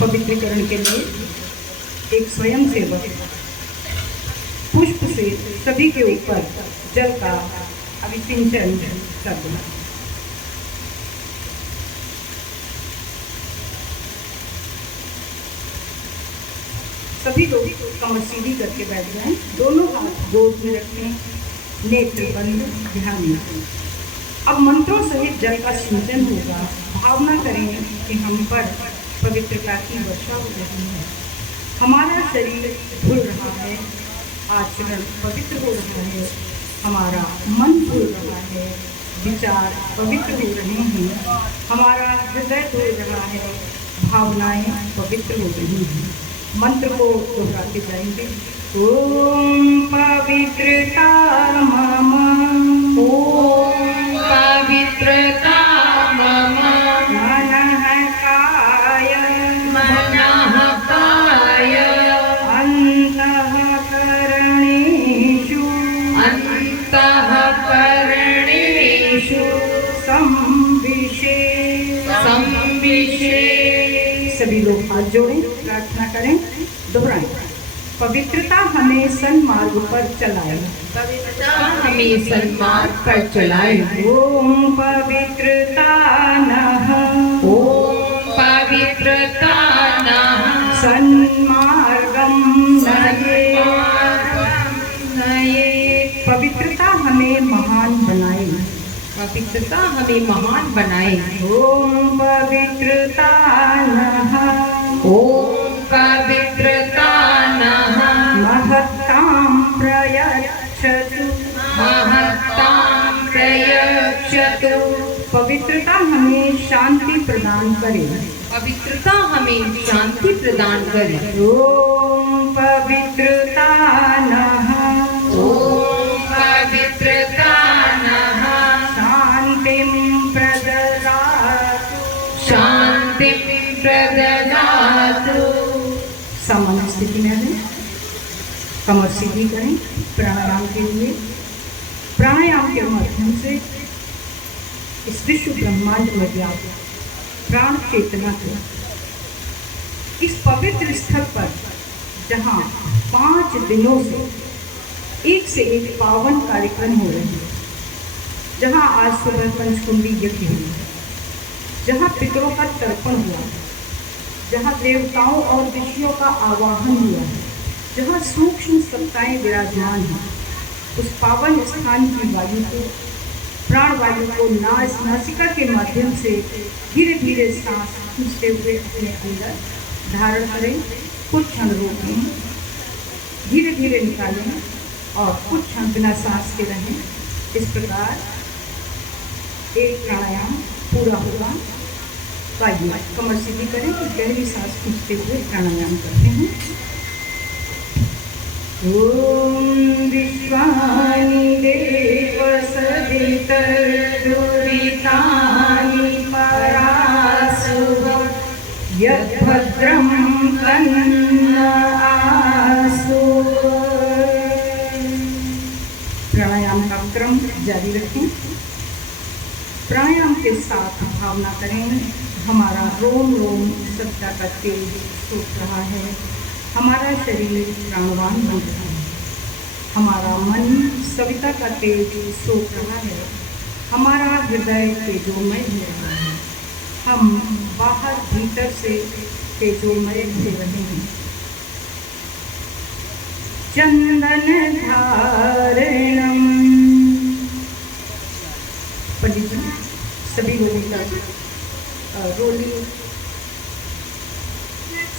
पवित्रीकरण के लिए एक स्वयंसेवक पुष्प से सभी के ऊपर जल का अभिसिंचन कर देना। सभी लोग कमर सीधी करके बैठ जाएं, दोनों हाथ गोद में रखें, नेत्र बंद, ध्यान रखें। अब मंत्रों सहित जल का सिंचन होगा। भावना करें कि हम पर पवित्रता की वर्षा हो रही है। हमारा शरीर धुल रहा है, आचरण पवित्र हो रहा है, हमारा मन धुल रहा है, विचार पवित्र हो रहे हैं, हमारा हृदय धुल रहा है, भावनाएं पवित्र हो रही हैं। मंत्र को दोहराते जाएंगे। ओम पवित्रता मम, ओम पवित्रता मम, मनः काय, मनः काय, अंतःकरणेषु, अंतःकरणेषु संविशेष, संविशेष। सभी लोग हाथ जोड़ें, प्रार्थना करें, दोहराएं। पवित्रता हमें सन्मार्ग पर चलाए, पवित्रता हमें सन्मार्ग पर चलाए। ओम पवित्रता नः, ओम पवित्रता नः, सन्मार्गं नये। पवित्रता हमें महान बनाए, पवित्रता हमें महान बनाए। ओम पवित्रता नः, ओम पवित्रता नः, महत्तां प्रयच्छतु, महत्तां प्रयच्छतु। पवित्रता हमें शांति प्रदान करे, पवित्रता हमें शांति प्रदान करे। ओम पवित्रता नः, ओम पवित्रता नः, शांतिं प्रददातु, शांतिं प्रददातु। सामान्य स्थिति में रहें, कमर सीधी करें। प्राणायाम के लिए, प्राणायाम के माध्यम से इस विश्व ब्रह्मांड में व्याप्त प्राण चेतना को इस पवित्र स्थल पर, जहाँ 5 दिनों से एक पावन कार्यक्रम हो रहे हैं, जहाँ आज सुबह पंचकुंडी यज्ञ हुआ, जहाँ पितरों का तर्पण हुआ, जहाँ देवताओं और ऋषियों का आवाहन हुआ है, जहाँ सूक्ष्म सत्ताएं विराजमान हैं, उस पावन स्थान की वायु को, प्राण वायु को नासिका के माध्यम से धीरे धीरे सांस खींचते हुए अपने अंदर धारण करें। कुछ क्षण रोकें, धीरे धीरे निकालें और कुछ क्षण बिना सांस के रहें। इस प्रकार एक प्राणायाम पूरा होगा। आइए कमर सीधी करें, गहरी सांस खींचते हुए प्राणायाम करते हैं। ओम विश्वानि देव सवितर्दुरितानि परासुव, यद्भद्रं तन्नआसु। प्राणायाम का क्रम जारी रखें। प्राणायाम के साथ भावना करें, हमारा रोम रोम सत्ता का तेज सूख रहा है, हमारा शरीर प्राणवान बन रहा है, हमारा मन सविता का तेज सूख रहा है, हमारा हृदय तेजोमय हो रहा है, हम बाहर भीतर से तेजोमय हो रहे हैं। चंदन धारणम, पंडित जी सभी लोगों का रोली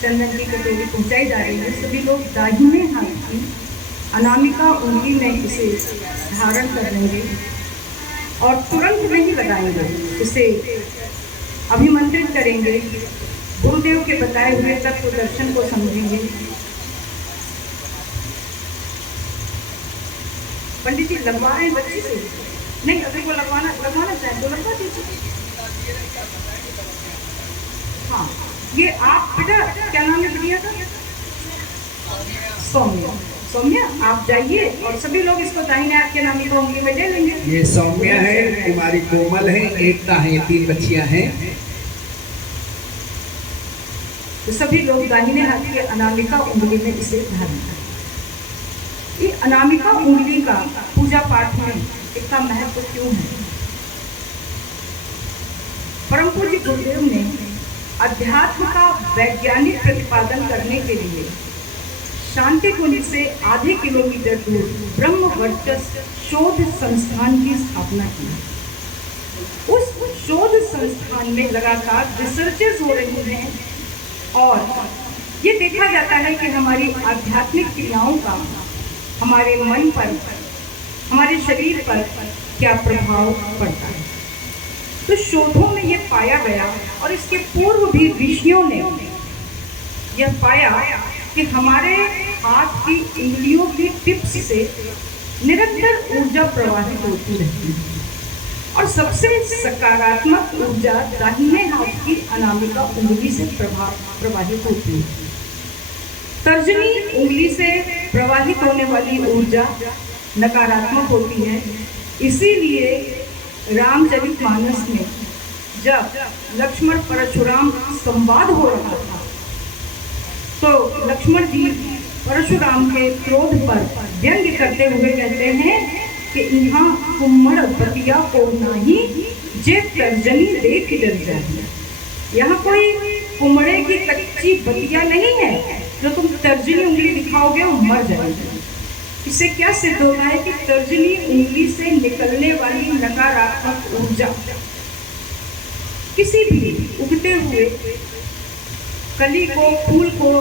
चंदन की कटोरी पहुंचाई जा रही है। सभी लोग दाहिने हाथ की अनामिका उंगली में इसे धारण कर लेंगे और तुरंत नहीं लगाएंगे, इसे अभिमंत्रित करेंगे, गुरुदेव के बताए हुए तत्व दर्शन को समझेंगे। पंडित जी लगवा रहे हैं बच्चे से, नहीं अभी को लगवाना चाहे तो लगवा दीजिए। हाँ, ये आप बेटा क्या नाम लिख दिया था? सौम्या। सौम्या आप जाइए और सभी लोग इसको दाहिने हाथ के नामी को उंगली में ले लेंगे। ये सौम्या है, कुमारी कोमल है, एकता है, 3 बच्चियां हैं। तो सभी लोग दाहिने हाथ के अनामिका उंगली में इसे धारण करें। ये अनामिका उंगली का पूजा पाठ में इतना महत्व क्यों है? परम पूज्य गुरुदेव ने अध्यात्म का वैज्ञानिक प्रतिपादन करने के लिए शांति कुंज से आधे किलोमीटर दूर ब्रह्म वर्चस्व शोध संस्थान की स्थापना की। उस शोध संस्थान में लगातार रिसर्चेस हो रही हैं और ये देखा जाता है कि हमारी आध्यात्मिक क्रियाओं का हमारे मन पर, हमारे शरीर पर क्या प्रभाव पड़ता है। तो शोधों में ये पाया गया और इसके पूर्व भी ऋषियों ने यह पाया कि हमारे हाथ की उंगलियों की टिप्स से निरंतर ऊर्जा प्रवाहित होती रहती है और सबसे सकारात्मक ऊर्जा दाहिने हाथ की अनामिका उंगली से प्रवाहित होती है। तर्जनी उंगली से प्रवाहित होने वाली ऊर्जा नकारात्मक होती है। इसीलिए रामचरितमानस में जब लक्ष्मण परशुराम संवाद हो रहा था तो लक्ष्मण जी परशुराम के क्रोध पर व्यंग्य करते हुए कहते हैं कि यहाँ कुम्मड़ बतिया को नाही जे तर्जनी देख डर जाए। यहाँ कोई कुम्मड़े की कच्ची बतिया नहीं है जो तुम तर्जनी उंगली दिखाओगे वो मर जाएगी। इससे क्या सिद्ध होता है कि तर्जनी उंगली से निकलने वाली नकारात्मक ऊर्जा किसी भी उगते हुए कली को, फूल को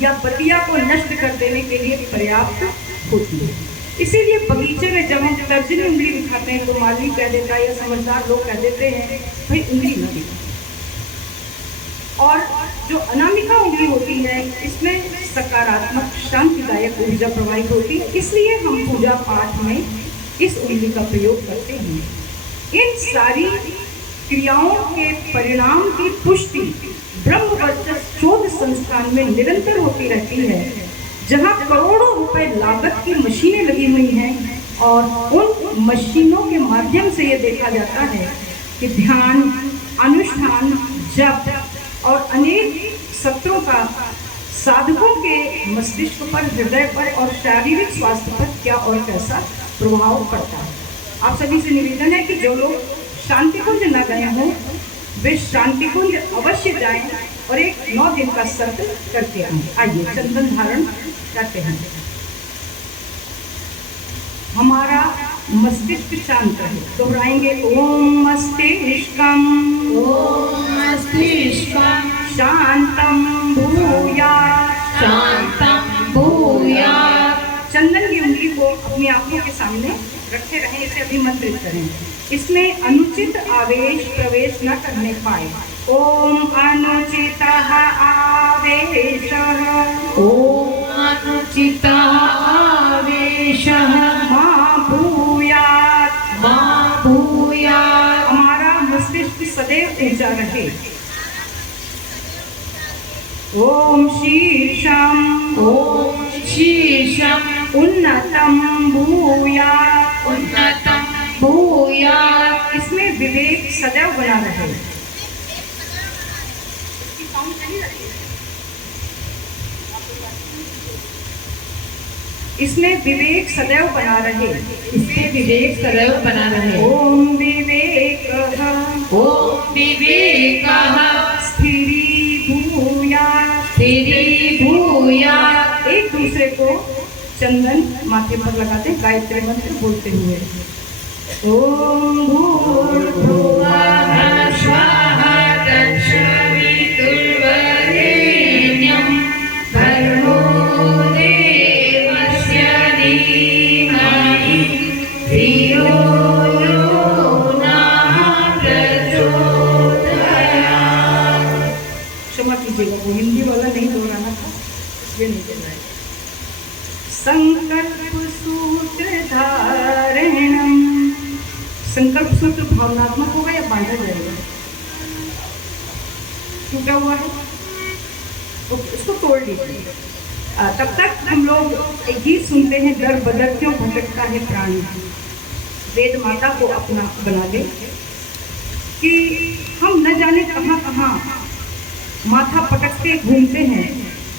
या बतिया को नष्ट कर देने के लिए पर्याप्त होती है। इसीलिए बगीचे में जब हम तर्जनी उंगली दिखाते हैं तो माली कह देता है या समझदार लोग कह देते हैं भाई उंगली न दिखाओ। और जो अनामिका उंगली होती है इसमें सकारात्मक शांतिदायक ऊर्जा प्रवाहित होती है। इसलिए हम पूजा पाठ में इस उंगली का प्रयोग करते हैं। इन सारी क्रियाओं के परिणाम की पुष्टि ब्रह्म वर्चस्व शोध संस्थान में निरंतर होती रहती है, जहां करोड़ों रुपए लागत की मशीनें लगी हुई हैं और उन मशीनों के माध्यम से ये देखा जाता है कि ध्यान, अनुष्ठान, जप और अनेक सत्रों का साधकों के मस्तिष्क पर, हृदय पर और शारीरिक स्वास्थ्य पर क्या और कैसा प्रभाव पड़ता है। आप सभी से निवेदन है कि जो लोग शांति कुंज न गए हों वे शांति कुंज अवश्य जाएं और एक 9 दिन का सत्र करके आएं। आइए चंदन धारण करते हैं। हमारा मस्तिष्क शांत रहे। दोहराएंगे ओम मस्तिष्कम, ओम मस्तिष्कम शांतम भूयात्, शांतम भूयात्। चंदन की उंगली को अपनी आंखों के सामने रखे रहें, इसे अभिमंत्रित करें। इसमें अनुचित आवेश प्रवेश न करने पाए। ओम अनुचित आवेश, ओम अनुचित आवेश मा भूयात्, मा भूयात्। हमारा मस्तिष्क सदैव ऊंचा रहे। ओम शीर्षम, ओम शीर्षम उन्नतम भूयात्, उन्नतम भूयात्। इसमें विवेक सदैव बना रहे। इसमें विवेक सदैव बना रहे। इसमें विवेक सदैव बना रहे। ओम विवेकः, ओम विवेकः स्थिरीभूयात्, स्थिरीभूयात्। एक दूसरे को चंदन माथे पर लगाते गायत्री मंत्र बोलते हुए। ओम भूर्भुवः स्वः तत्सवितुर्वरेण्यं भर्गो देवस्य धीमहि धियो यो नः प्रचोदयात्। क्षमा कीजिएगा, वो हिंदी वाला नहीं दोहराना था, ये नहीं बोल रहा है। संकल्प सूत्र धारणम, संकल्प सूत्र भावनात्मक होगा या बांधा जाएगा? टूटा हुआ है तो उसको तोड़ लीजिए। तब तक हम लोग एक गीत सुनते हैं, दर बदर क्यों भटकता है प्राणी। वेद माता को अपना बना ले कि हम न जाने कहाँ कहाँ माथा पटकते घूमते हैं,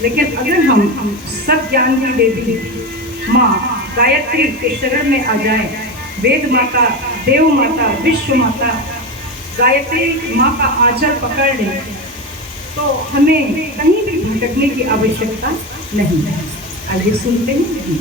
लेकिन अगर हम सब ज्ञान की देवी माँ गायत्री के शरण में आ जाए, वेद माता, देव माता, विश्व माता गायत्री माँ का आंचल पकड़ ले, तो हमें कहीं भी भटकने की आवश्यकता नहीं है। आइए सुनते हैं।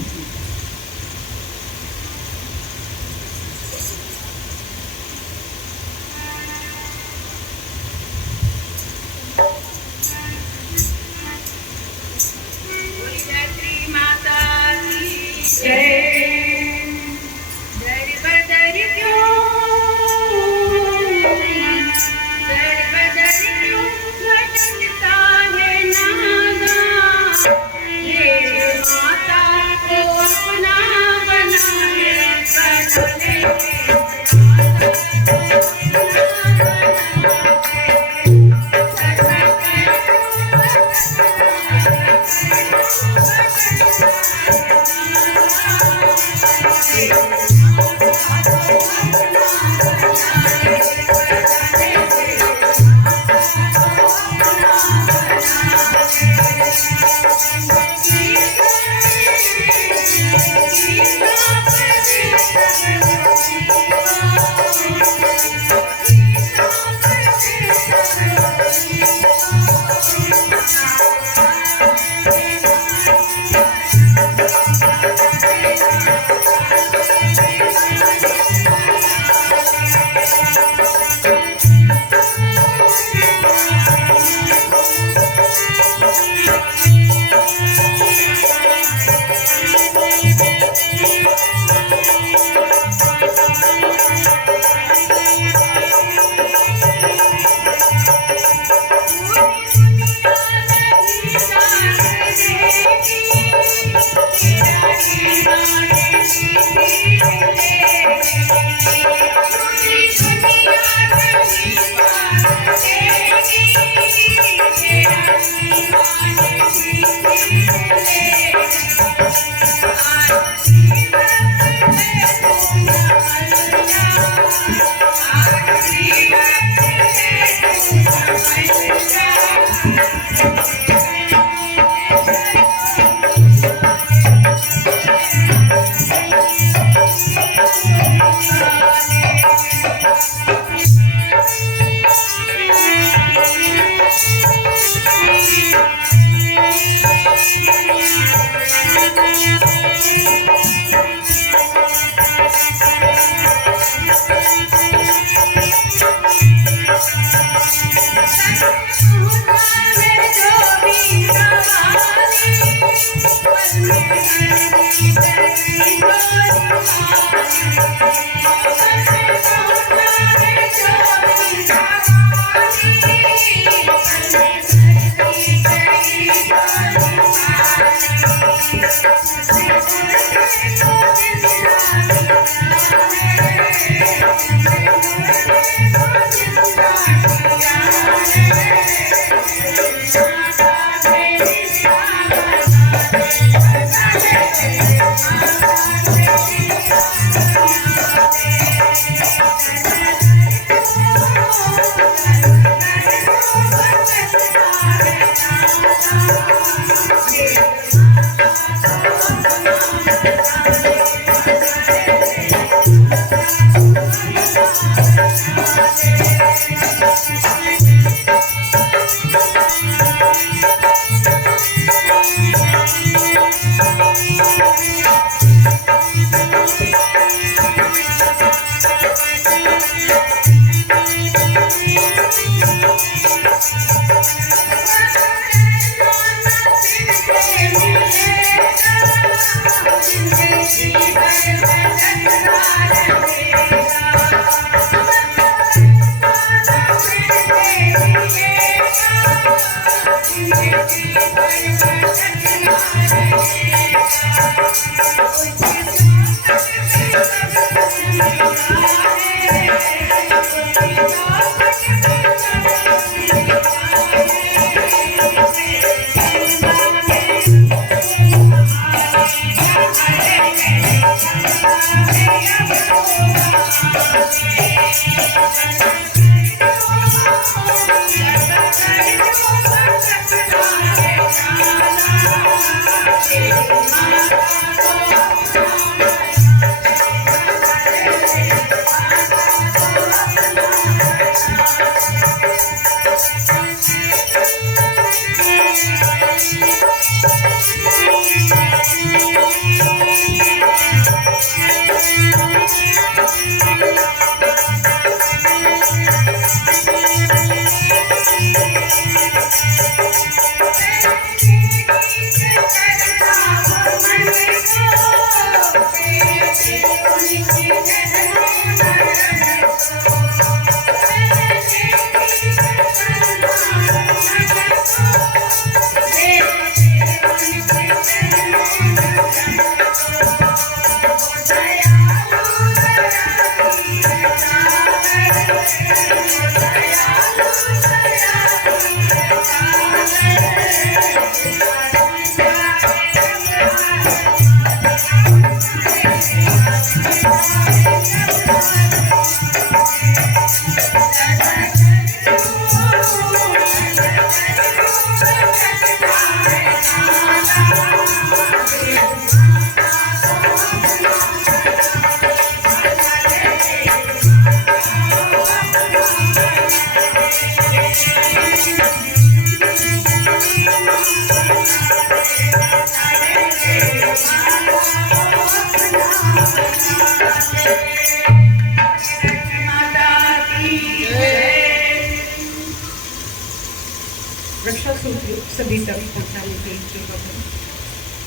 रक्षा सूत्र सभी तक पहुंचाने के कृपा करें।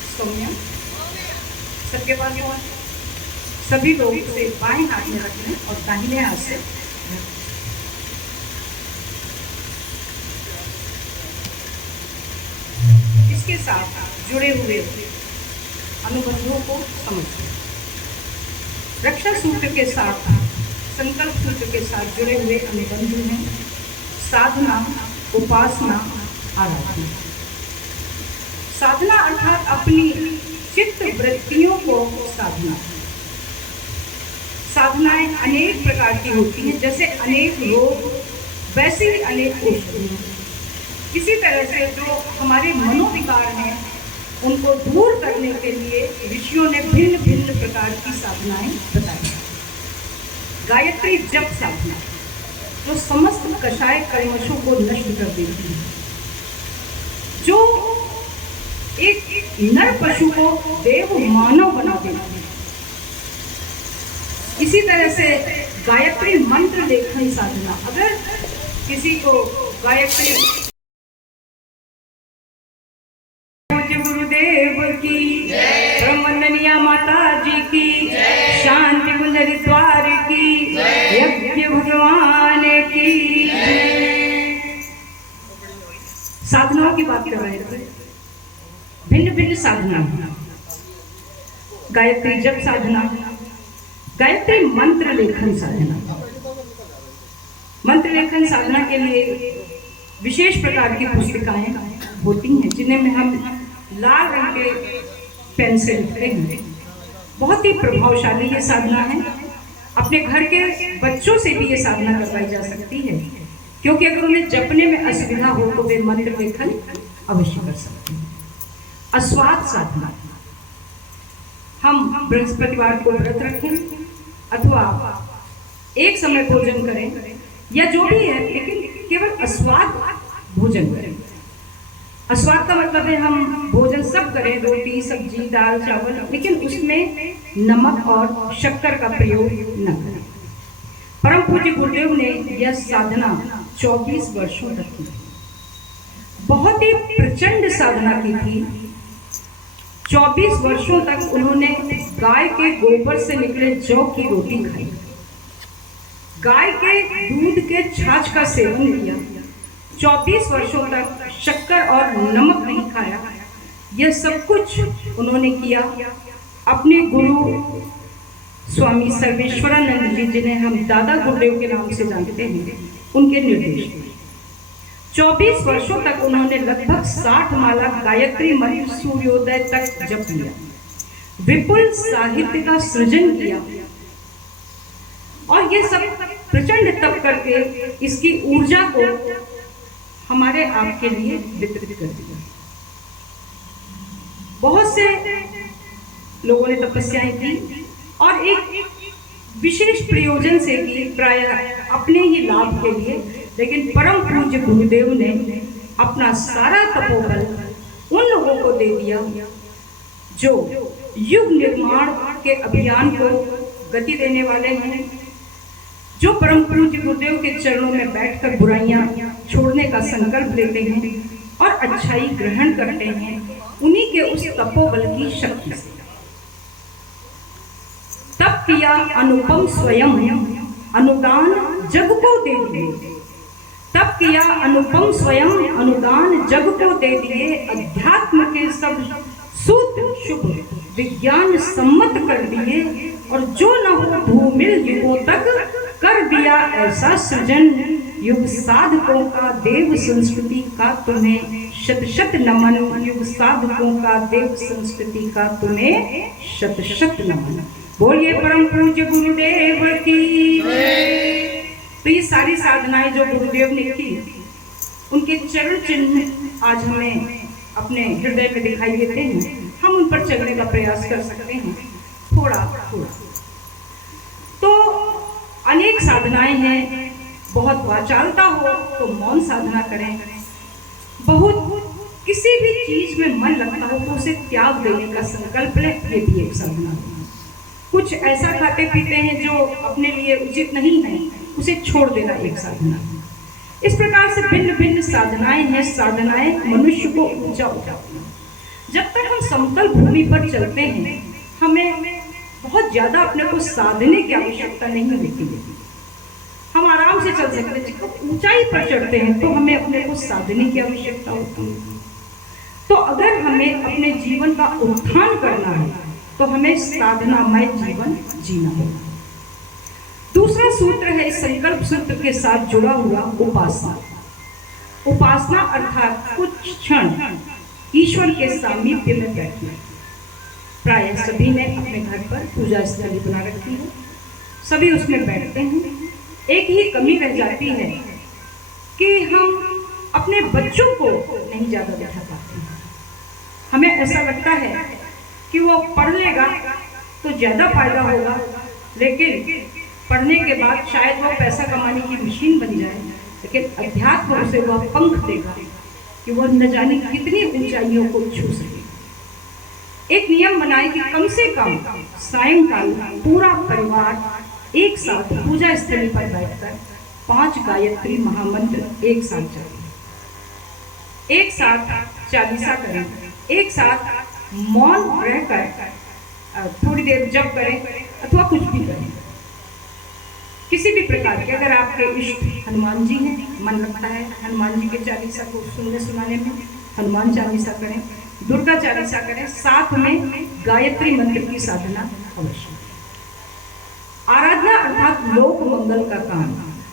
सौम्या सबके पास हो, सभी लोग इसे बाएं हाथ में रखें और दाहिने हाथ से इसके साथ जुड़े हुए अनुबंधों को समझें। रक्षा सूत्र के साथ संकल्प सूत्र के साथ जुड़े हुए अनुबंध हैं साधना, उपासना, आराधना। साधना अर्थात अपनी चित्त वृत्तियों को साधना। साधनाएं अनेक प्रकार की होती हैं, जैसे अनेक रोग वैसे ही अनेक औषधियां। इसी तरह से जो हमारे मनोविकार हैं उनको दूर करने के लिए ऋषियों ने भिन्न भिन्न प्रकार की साधनाएं बताई। गायत्री जप साधना जो समस्त कषाय कल्मशों को नष्ट कर देती है, जो एक नर पशु को देव मानव बना देती है। इसी तरह से गायत्री मंत्र लेखन साधना, अगर किसी को गायत्री गुरुदेव की, ब्रह्मनिया माता जी की, शांति कुंज हरिद्वार की, यज्ञ भगवान की। साधनाओं की बात कर रहे थे, भिन्न भिन्न साधना। गायत्री जप साधना, गायत्री मंत्र लेखन साधना। मंत्र लेखन साधना के लिए विशेष प्रकार की पुस्तिकाएं होती हैं जिन्हें में हम लाल रंग के पेन से लिखते हैं। बहुत ही प्रभावशाली ये साधना है। अपने घर के बच्चों से भी ये साधना करवाई जा सकती है, क्योंकि अगर उन्हें जपने में असुविधा हो तो वे मंत्र लेखन अवश्य कर सकते हैं। अस्वाद साधना, हम बृहस्पतिवार को व्रत रखें अथवा एक समय भोजन करें या जो भी है, लेकिन केवल अस्वाद भोजन करें। अस्वाद का मतलब है हम भोजन सब करें, रोटी सब्जी दाल चावल, लेकिन उसमें नमक और शक्कर का प्रयोग न करें। परम पूज्य गुरुदेव ने यह साधना 24 वर्षों तक की, बहुत ही प्रचंड साधना की थी। 24 वर्षों तक उन्होंने गाय के गोबर से निकले जौ की रोटी खाई, गाय के दूध के छाछ का सेवन किया, 24 वर्षों तक शक्कर और नमक नहीं खाया। यह सब कुछ उन्होंने किया अपने गुरु स्वामी सर्वेश्वरानंद जी, जिन्हें हम दादा गुरुदेव के नाम से जानते हैं, उनके निर्देश में 24 वर्षों तक उन्होंने लगभग 60 माला गायत्री मंत्र सूर्योदय तक जप लिया, विपुल साहित्य का सृजन किया। और ये सब प्रचंड तप करके इसकी ऊर्जा को हमारे आपके लिए वितरित कर दिया। बहुत से लोगों ने तपस्याएं की और एक विशेष प्रयोजन से की, प्रायः अपने ही लाभ के लिए, लेकिन परम पूज्य गुरुदेव ने अपना सारा तपोबल उन लोगों को दे दिया जो युग निर्माण के अभियान को गति देने वाले हैं, जो परम पूज्य गुरुदेव के चरणों में बैठकर बुराइयां छोड़ने का संकल्प लेते हैं और अच्छाई ग्रहण करते हैं। उन्हीं के उस तपोबल की शक्ति से तप किया अनुपम स्वयं, अनुदान जग को दे दिए। तप किया अनुपम स्वयं, अनुदान जग को दे दिए। अध्यात्म के सब सूत्र शुभ विज्ञान सम्मत कर दिए, और जो न हो भूमिल युगों तक कर दिया ऐसा सृजन। युग साधकों का देव संस्कृति का तुम्हें शत शत नमन। युग साधकों का देव संस्कृति का तुम्हें शत शत नमन। बोलिए परम पूज्य गुरुदेव की। तो ये सारी साधनाएं जो गुरुदेव ने की, उनके चरण चिन्ह आज हमें अपने हृदय में दिखाई देते हैं। हम उन पर चलने का प्रयास कर सकते हैं थोड़ा थोड़ा। तो अनेक साधनाएं हैं। बहुत वाचालता हो तो मौन साधना करें। बहुत किसी भी चीज में मन लगता हो तो उसे त्याग देने का संकल्प लें, ये भी एक साधना है। कुछ ऐसा खाते पीते हैं जो अपने लिए उचित नहीं है, उसे छोड़ देना एक साधना है। इस प्रकार से भिन्न भिन्न साधनाएं हैं। साधनाएं मनुष्य को ऊंचा उठाती हैं। जब तक हम समतल भूमि पर चलते हैं, हमें बहुत ज्यादा अपने को साधने की आवश्यकता नहीं होती है। हम आराम से चल सकते हैं। जब ऊंचाई पर चढ़ते हैं तो हमें अपने को साधने की आवश्यकता होती है। तो अगर हमें अपने जीवन का उत्थान करना है तो हमें साधनामय जीवन जीना होगा। दूसरा सूत्र है इस संकल्प सूत्र के साथ जुड़ा हुआ उपासना। उपासना अर्थात कुछ क्षण ईश्वर के सामीप्य में बैठना। प्रायः सभी ने अपने घर पर पूजा स्थली बना रखी है, सभी उसमें बैठते हैं। एक ही कमी रह जाती है कि हम अपने बच्चों को नहीं ज्यादा बैठा पाते हैं। हमें ऐसा लगता है कि वो पढ़ लेगा तो ज्यादा फायदा होगा, लेकिन पढ़ने के बाद शायद वो पैसा कमाने की मशीन बन जाए, लेकिन अध्यात्म उसे वह पंख देगा कि वह न जाने कितनी ऊंचाइयों को छू सके। एक नियम बनाए कि कम से कम सायंकाल पूरा परिवार एक साथ पूजा स्थली पर बैठकर 5 गायत्री महामंत्र एक साथ जपें, एक साथ चालीसा करें, एक साथ मौन रहकर थोड़ी देर जप करें अथवा कुछ भी करें। किसी भी प्रकार के, अगर आपके इष्ट हनुमान जी हैं, मन लगता है हनुमान जी के चालीसा को सुनने सुनाने में, हनुमान चालीसा करें, दुर्गा चालीसा करें, साथ में गायत्री मंत्र की साधना अवश्य। आराधना अर्थात लोक मंगल का काम।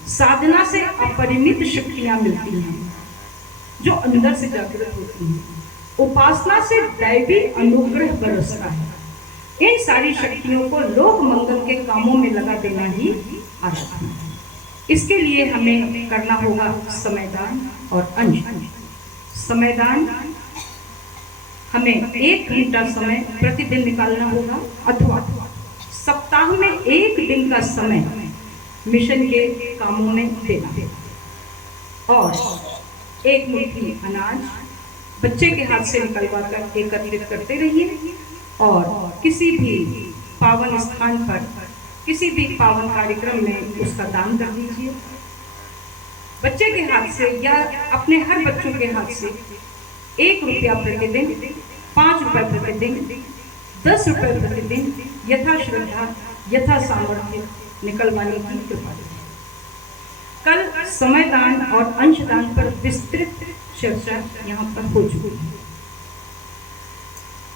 साधना से अपरिमित शक्तियां मिलती हैं जो अंदर से जागृत होती हैं। उपासना से दैवी अनुग्रह बरसता है। इन सारी शक्तियों को लोक मंगल के कामों में लगा देना ही आराधना है। इसके लिए हमें करना होगा समयदान और अंश। समयदान हमें 1 घंटा समय प्रतिदिन निकालना होगा, अथवा सप्ताह में 1 दिन का समय मिशन के कामों में देना है। और 1 मुट्ठी अनाज बच्चे के हाथ से निकलवा कर एकत्रित करते रहिए, और किसी भी पावन स्थान पर, किसी भी पावन कार्यक्रम में उसका दान कर दीजिए। बच्चे के हाथ से या अपने हर बच्चों के हाथ से 1 रुपया प्रतिदिन, 5 रुपये प्रतिदिन, 10 रुपये प्रतिदिन, यथा श्रद्धा यथा सामर्थ्य निकलवाने की कृपा करें। कल समयदान और अंशदान पर विस्तृत चर्चा यहाँ पर हो चुकी है।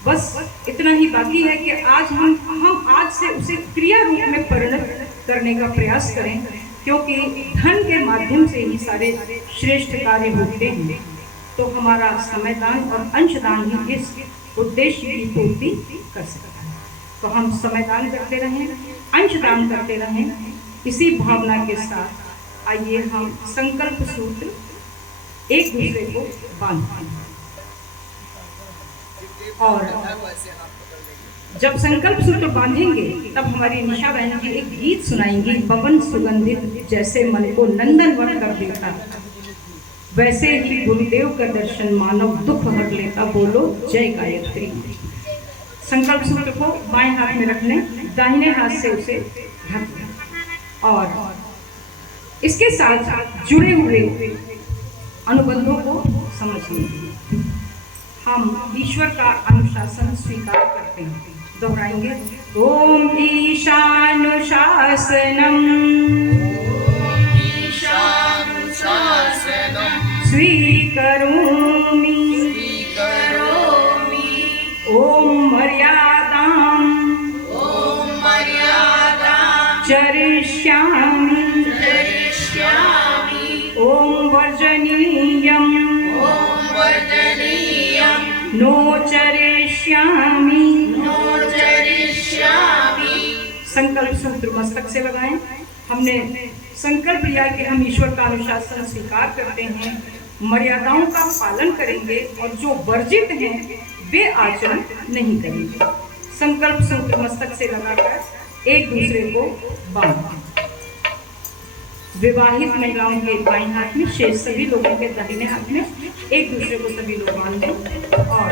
बस इतना ही बाकी है कि आज हम आज से उसे क्रिया रूप में परिणत करने का प्रयास करें, क्योंकि धन के माध्यम से ही सारे श्रेष्ठ कार्य होते हैं। तो हमारा समयदान और अंशदान ही इस उद्देश्य की पूर्ति कर सकता है। तो हम समयदान करते रहें, अंशदान करते रहें, इसी भावना के साथ आइए हम संकल्प सूत्र एक दूसरे को बांधते हैं। और जब संकल्प सूत्र बांधेंगे तब हमारी निशा बहन जी एक गीत सुनाएंगी, पवन सुगंधित जैसे मन को नंदनवन कर देता, वैसे ही गुरुदेव का दर्शन मानव दुख हर लेता, बोलो जय गायत्री। संकल्प सूत्र को बाएं हाथ में रखने, दाहिने हाथ से उसे ढकना और इसके साथ जुड़े हुए अनुबंधों को समझने। हम ईश्वर का अनुशासन स्वीकार करते हैं। दोहराएंगे, ओम ईशानुशासनम स्वीकरोमि ओम मर्यादां चरिष्यामि ओम वर्जनीयं नो चरिष्यामि। संकल्प सूत्र मस्तक से लगाएं। हमने संकल्प लिया कि हम ईश्वर का अनुशासन स्वीकार करते हैं, मर्यादाओं का पालन करेंगे और जो वर्जित हैं वे आचरण नहीं करेंगे। संकल्प सूत्र मस्तक से लगाकर एक दूसरे को बांधें। विवाहित महिलाओं के बाएं हाथ में, शेष सभी लोगों के दाहिने हाथ में एक दूसरे को सभी लोग बांधें और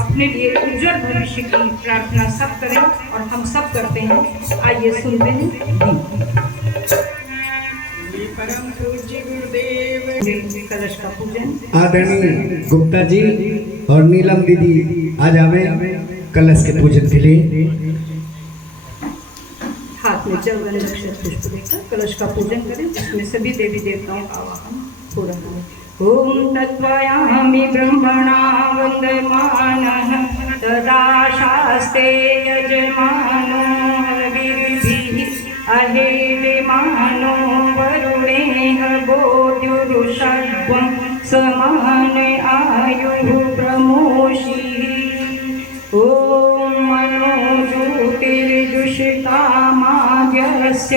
अपने लिए उज्जवल भविष्य की प्रार्थना सब करें और हम सब करते हैं। आइए सुनते हैं परम पूज्य गुरुदेव कलश का पूजन। आदरणीय गुप्ता जी और नीलम दीदी आ जावे कलश के पूजन के लिए। हाथ में जल वाले अक्षत पुष्प लेकर कलश का पूजन करें, जिसमें सभी देवी देवताओं का आवाहन हो रहा है। ओम तत्त्वयामि ब्रह्मणा वन्दमानः तदा शास्ते यजमानो हविर्भिः अहेविमानो वरुणेह बोध्युरुषध्वं समान आयुः प्रमोषि। ओम मनो ज्योतिर्जुषितामाद्यस्य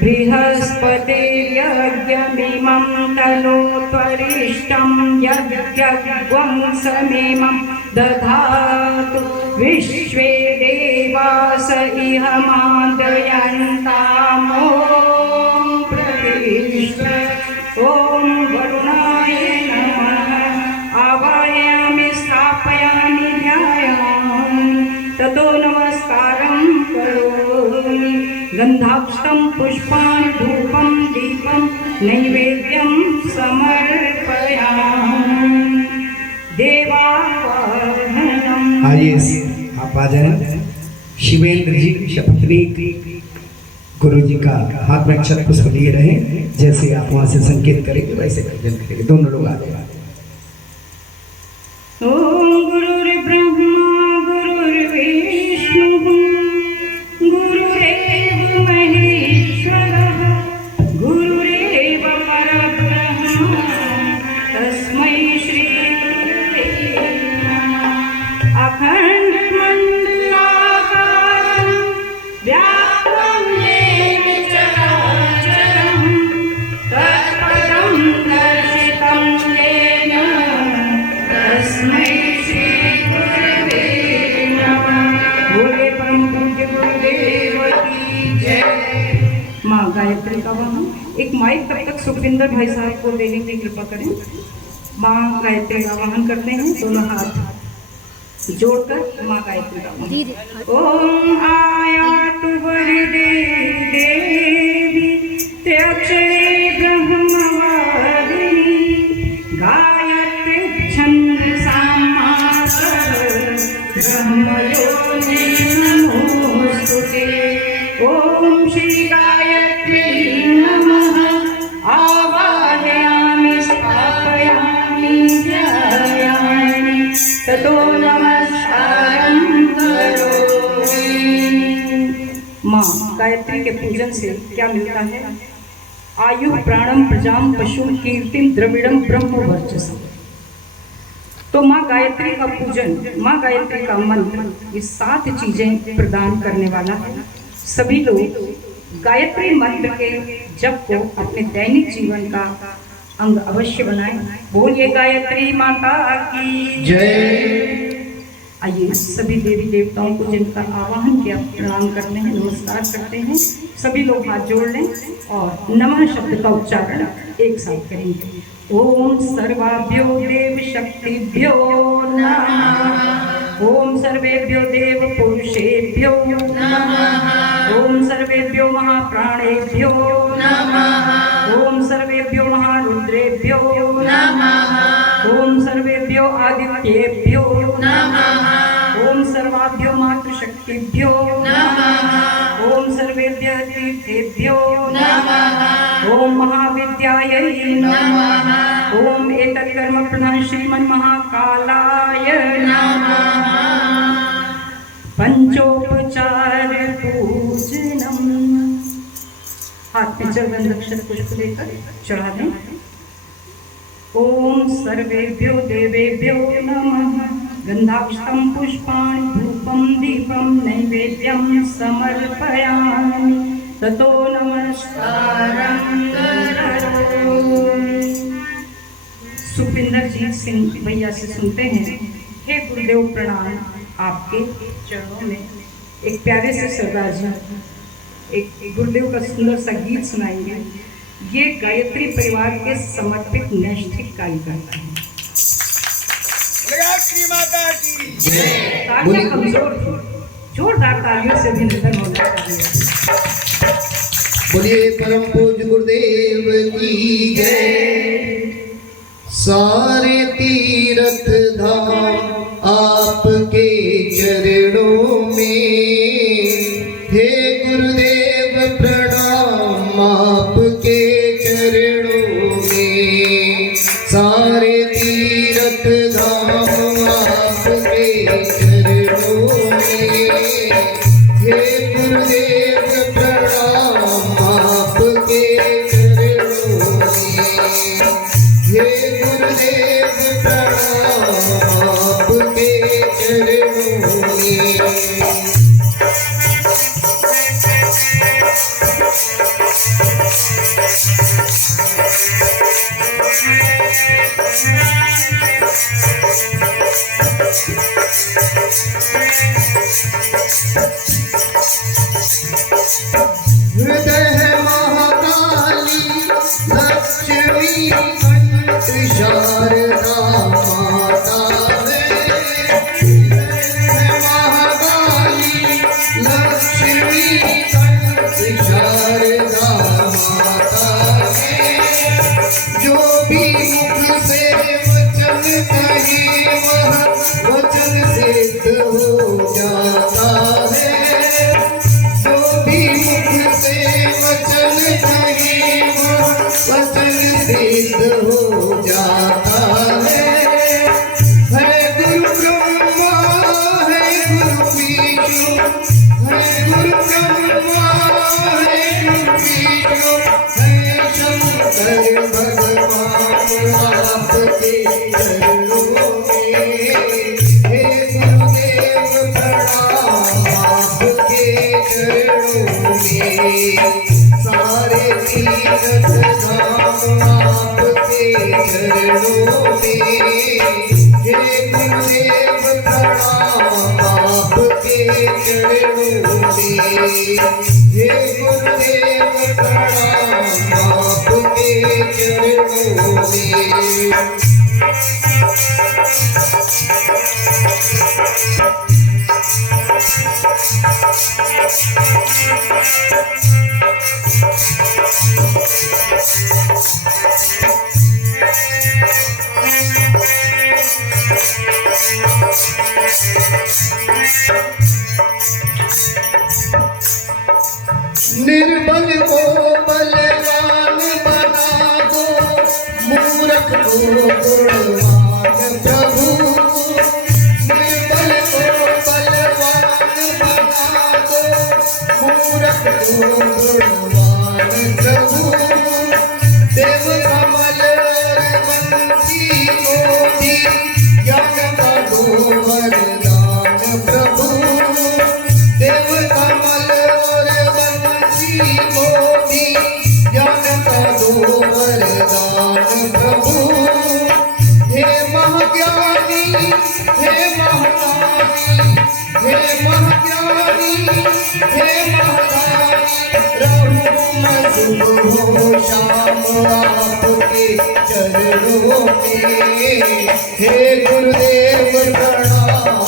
बृहस्पतिर्यज्ञमिमं तनोत्वरिष्ठं यज्ञं समेमं दधातु विश्वे देवास इह मादयन्ताम्। ॐ प्रतिष्ठ ॐ वरुणाय नमः। आवाहयामि स्थापयामि ध्यायामि ततो नमस्कारं करोमि। गन्धाक्षतं पुष्पाणि धूपं दीपं नैवेद्यं समर्पयामि। देवावाहनम्। आइए आप आ जाए। शिवेंद्र जी शपथनी गुरु जी का हाथ में अक्षत पुष्प लिए रहे, जैसे आप वहां से संकेत करेंगे वैसे पूजन करेंगे। दोनों लोग आ जाए। ओम गुरुर्ब्रह्मा गुरुर्विष्णुः गुरुरेव महेश्वरः गुरुरेव परब्रह्म तस्मै श्री गुरवे नमः। अखण्डमण्डलाकारं व्याप्तं येन चराचरं तत्पदं दर्शितं येन तस्मै श्री गुरवे नमः। बोले परम पूज्य गुरुदेव की जय। माँ गायत्री का वाहन। एक माइक तब तक सुखविंदर भाई साहब को देने की कृपा करें। माँ गायत्री का वाहन करते हैं, दोनों हाथ जोड़कर माँ गायत्री का वाहन। ओम आयातु वरदे देवी त्र्यक्षरे ब्रह्मवादिनी गायत्री छन्दसामातर ब्रह्मयोनि नमोस्तुते। ओम श्री गायत्री नमः। आवाहयामि स्थापयामि ध्यायामि ततो नमस्कारं करोमि। माँ गायत्री के पूजन से क्या मिलता है? आयु प्राणम प्रजाम पशु कीर्तिम द्रविड़म ब्रह्म वर्चसम। तो माँ गायत्री का पूजन, माँ गायत्री का मंत्र, ये 7 चीजें प्रदान करने वाला है। सभी लोग गायत्री मंत्र के जप को अपने दैनिक जीवन का अंग अवश्य बनाएं। बोलिए गायत्री माता की जय। आइए सभी देवी देवताओं को जिनका आवाहन किया प्रणाम करते हैं, नमस्कार करते हैं। सभी लोग हाथ जोड़ लें और नमः शब्द का उच्चारण एक साथ करेंगे। ओम सर्वाभ्यो देव शक्तिभ्यो नमः। ओम सर्वेभ्यो देव पुरुषेभ्यो नमः। ओम सर्वेभ्यो महाप्राणेभ्यो नमः। ओम सर्वेभ्यो महारुद्रेभ्यो नमः। ओम सर्वेभ्यो आदित्येभ्यो नमः। ओम सर्वाभ्यो मातृशक्तिभ्यो नमः। ओम सर्वेभ्यः तीर्थेभ्यो नमः। ओम महाविद्यायै नमः। ओम एतत् कर्म प्रधान श्रीमन्महाकालाय नमः। पंचोपचार पूजनम। हाथ में जल गंध अक्षत पुष्प लेकर चढ़ा दें। ओम सर्वेभ्यो देवेभ्यो नमः। गंधाक्षतं पुष्पाणि धूपं दीपं नैवेद्यं समर्पयामि। ततो नमस्कारं करोमि। सुखविंदरजीत सिंह भैया से सुनते हैं। हे गुरुदेव प्रणाम, आपके चरणों में एक प्यारे से सरदार जी एक गुरुदेव का सुंदर सा गीत सुनाएंगे। ये गायत्री परिवार के समर्पित नैष्ठिक कार्य करता है। तालियां कमजोर थी, जोरदार तालियों से भी निधन होना चाहिए। बोलिए परम पूज्य गुरुदेव की जय। सारे तीर्थ धाम आपके चरणों में, हे गुरुदेव प्रणाम आपके चरणों में। सारे तीर्थ धाम आपके चरणों में, हे गुरुदेव प्रणाम आपके चरणों में। हे गुरुदेव प्रणाम आपके चरणों में। हृदय महाकाली लक्ष्मी कंठ शारदा माता है। हृदय महाकाली लक्ष्मी कंठ शारदा माता है। जो भी मुख से वचन कहे वह वचन सिद्ध हो जाता है। जो भी मुख से वचन कहे वह वचन सिद्ध हो जाता है। गुरु ब्रह्मा है गुरु विष्णु, है गुरु ब्रह्मा है गुरु विष्णु, है शंकर भगवान आपके चरणों में। हे गुरुदेव प्रणाम आपके चरणों में। सारे तीर्थ धाम आपके चरणों में, हे गुरुदेव प्रणाम आपके चरणों में। हे गुरुदेव प्रणाम आपके चरणों में। निर्बल को बलवान बना दो, मूर्ख को गुणवान प्रभु। निर्बल को बलवान बना दो, मूर्ख को गुणवान प्रभु। देव कमल बंसी को भी ज्ञान का दो वरदान प्रभु। देव कमल बंसी में। हे गुरुदेव प्रणाम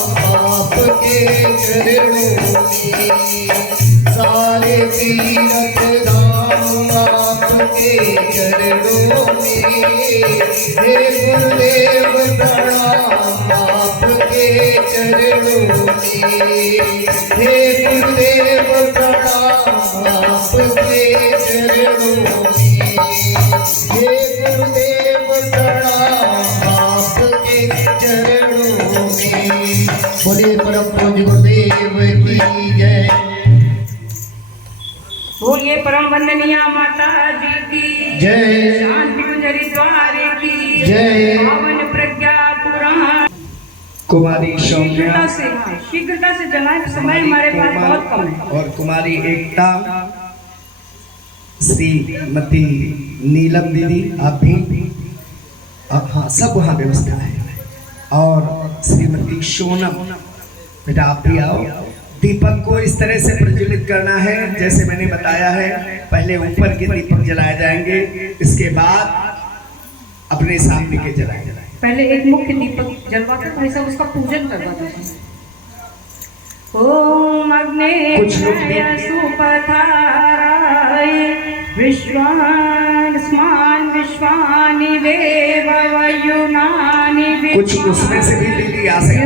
आपके चरणों में। सारे तीर्थ धाम आपके चरणों में। हे गुरुदेव प्रणाम आपके चरणों में। हे गुरुदेव प्रणाम आपके चरणों में। हे गुरुदेव प्रणाम आपके चरणों में। बोलिए परम पूज्य गुरुदेव की जय। बोलिए परम वंदनीय माता जी की जय। शांति कुंजरी द्वारे की जय। पावन प्रज्ञा पुराण। कुमारी शीघ्रता सौम्या, से शीघ्रता से जलाएं, समय हमारे पास बहुत कम है। और कुमारी एकता, श्रीमती नीलम दीदी, आप भी हाँ, सब वहाँ व्यवस्था है। और श्रीमती सोनम, बेटा आप भी आओ। दीपक को इस तरह से प्रज्वलित करना है जैसे मैंने बताया है। पहले ऊपर के दीपक जलाए जाएंगे, इसके बाद अपने सामने के जलाए जाएंगे। पहले एक मुख्य दीपक जलवाकर भाई साहब उसका पूजन करवाते हैं। ओम अग्ने सुपथाराय विश्वास्मान विश्वानि देव वयुनानि। कुछ उसमें से भी दीदी आ सकती है।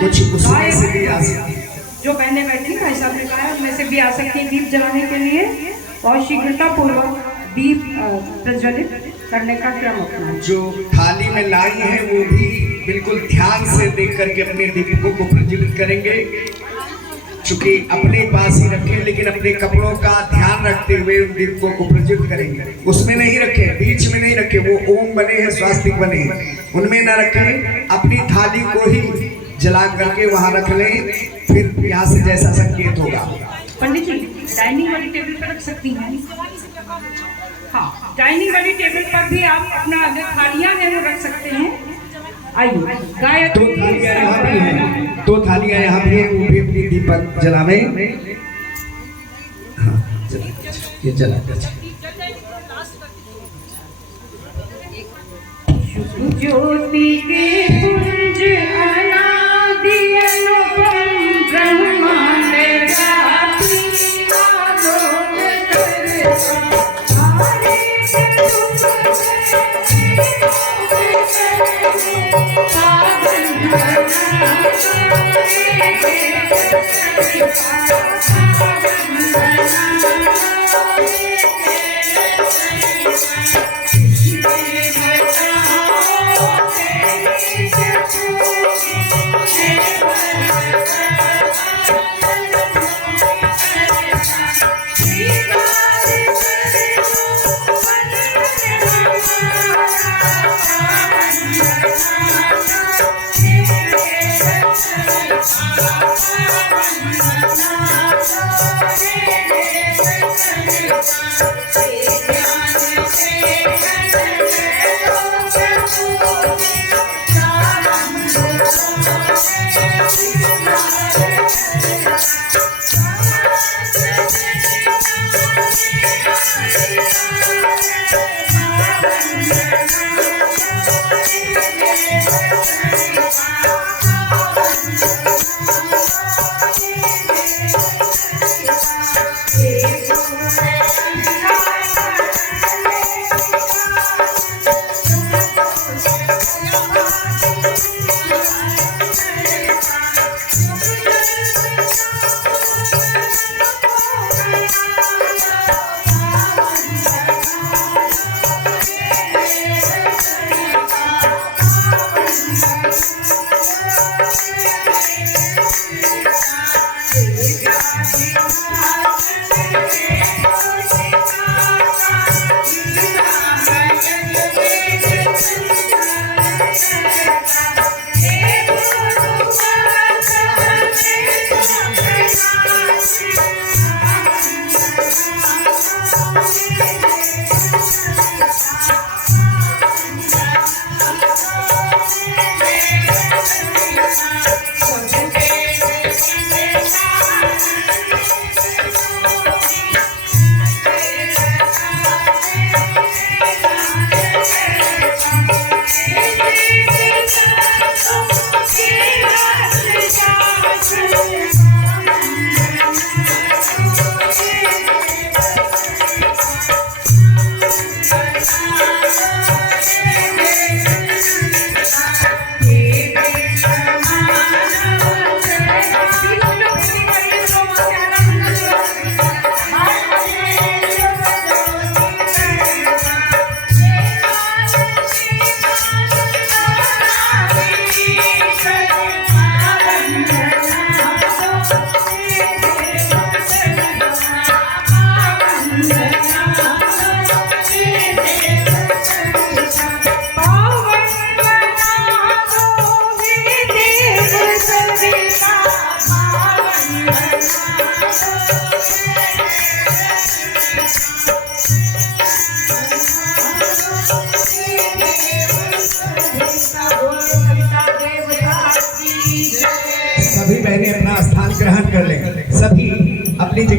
कुछ उसमें से भी आ सकती है। जो बहने बैठी भाई साहब ने कहा उनमें से भी आ सकती है दीप जलाने के लिए। और शीघ्रता पूर्वक दीप प्रज्वलित करने का क्रम अपना। जो थाली में लाई है वो भी बिल्कुल ध्यान से देख करके अपने दीपकों को प्रज्वलित करेंगे। चूंकि अपने पास ही रखें, लेकिन अपने कपड़ों का ध्यान रखते हुए उन दीपकों को प्रज्वलित करेंगे। उसमें नहीं रखे, बीच में नहीं रखे, वो ओम बने हैं, स्वास्तिक बने हैं, उनमें ना रखें। अपनी थाली को ही जला करके वहां रख लें। फिर यहाँ से जैसा संकेत होगा। पंडित जी डाइनिंग वाली टेबल पर रख सकती हैं। हाँ, डाइनिंग वाली टेबल पर भी आप अपना जो थालियां हैं वो रख सकते हैं। आइए, गायत्री। 2 थालियां यहाँ भी हैं, 2 थालियां यहाँ भी हैं, वो भी अपनी दीपक जलावे। हाँ, ये जला ज्योति के पुंज अनादि अनुपम ब्रह्मांड व्यापी आलोक करता हरे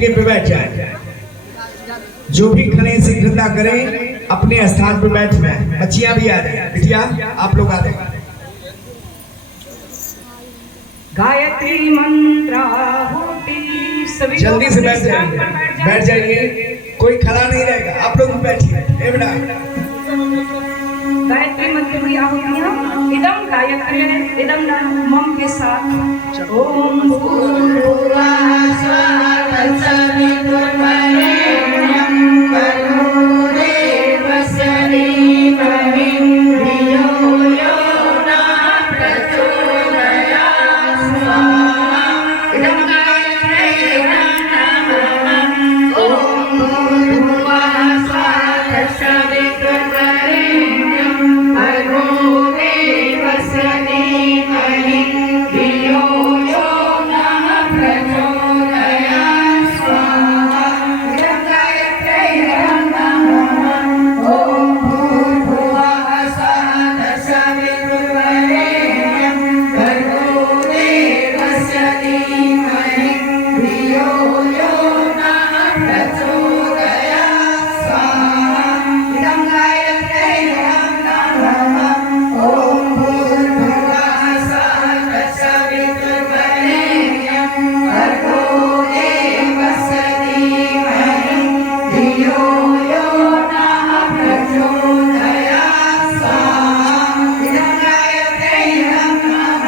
जगह पे बैठ जाए। जो भी खड़े शीघ्रता करें, अपने स्थान पे बैठ जाए। बच्चियां भी आ रही, बिटिया आप लोग आ रहे। गायत्री मंत्राहुति सभी जल्दी से बैठ जाइए, बैठ जाइए, कोई खड़ा नहीं रहेगा। आप लोग बैठिए। ए बेटा, गायत्री मंत्र की आहुतियां इदम गायत्री इदम मम के साथ ओम भूर्भुवः स्वः तत्सवितुर्वरेण्यं भर्गो देवस्य धीमहि धियो यो नः प्रचोदयात् स्वाहा। इदं गायत्री नमः ओम भूर्भुवः स्वः तत्सवितुर्वरेण्यं भर्गो देवस्य धीमहि धियो यो नः प्रचोदयात् स्वाहा। इदं गायत्री नमः ओम भूर्भुवः स्वः तत्सवितुर्वरेण्यं भर्गो देवस्य धीमहि धियो यो नः प्रचोदयात् स्वाहा। इदं गायत्री नमः ओम भूर्भुवः स्वः तत्सवितुर्वरेण्यं भर्गो देवस्य धीमहि धियो यो नः प्रचोदयात् स्वाहा। इदं गायत्री नमः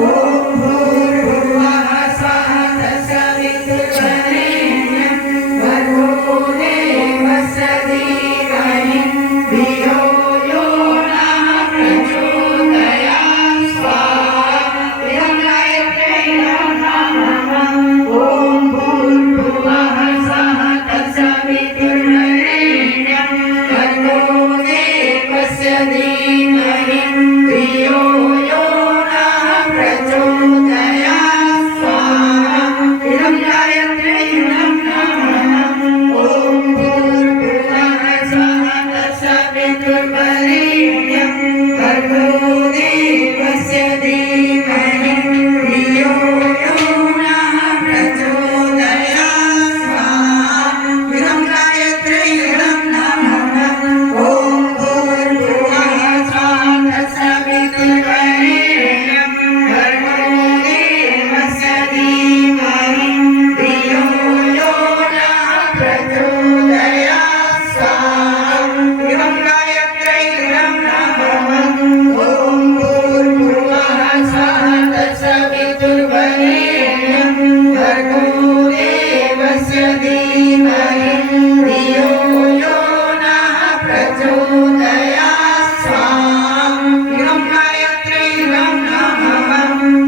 ओम भूर्भुवः स्वः तत्सवितुर्वरेण्यं भर्गो देवस्य धीमहि धियो यो नः प्रचोदयात् स्वाहा। इदं गायत्री नमः ओम भूर्भुवः स्वः तत्सवितुर्वरेण्यं भर्गो देवस्य धीमहि धियो यो नः प्रचोदयात् स्वाहा। इदं गायत्री नमः ओम भूर्भुवः स्वः तत्सवितुर्वरेण्यं भर्गो देवस्य धीमहि धियो यो नः प्रचोदयात् स्वाहा। इदं गायत्री नमः ओम भूर्भुवः स्वः तत्सवितुर्वरेण्यं भर्गो देवस्य धीमहि धियो यो नः प्रचोदयात् स्वाहा। इदं गायत्री नमः ओम भूर्भुवः स्वः तत्सवितुर्वरेण्यं भर्गो देवस्य धीमहि धियो यो नः प्रचोदयात् स्वाहा। इदं गायत्री नमः